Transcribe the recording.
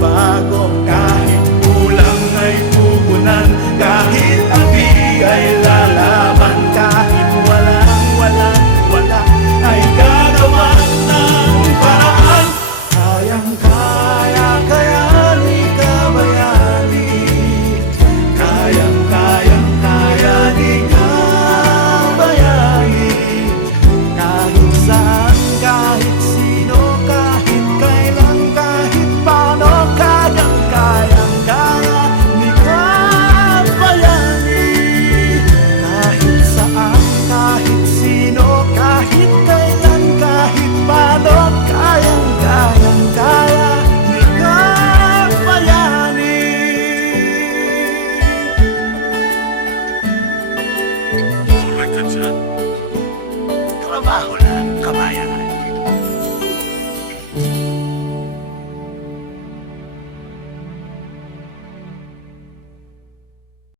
magbabago. Kahit kulang ay pupunan, kahit api ay lalaban, kahit wala ay gagawan ng paraan. Kayang-kaya, kayani ka bayani. Kayang-kaya ka bayani. Kahit saan, kahit sino, kahit kailan, kahit paano. Kayang-kaya ka bayani. Kahit saan, kahit sino, kahit kailan, kahit paano. Kayang-kaya ka bayani. Alright ka dyan. Trabaho lang, kabayan.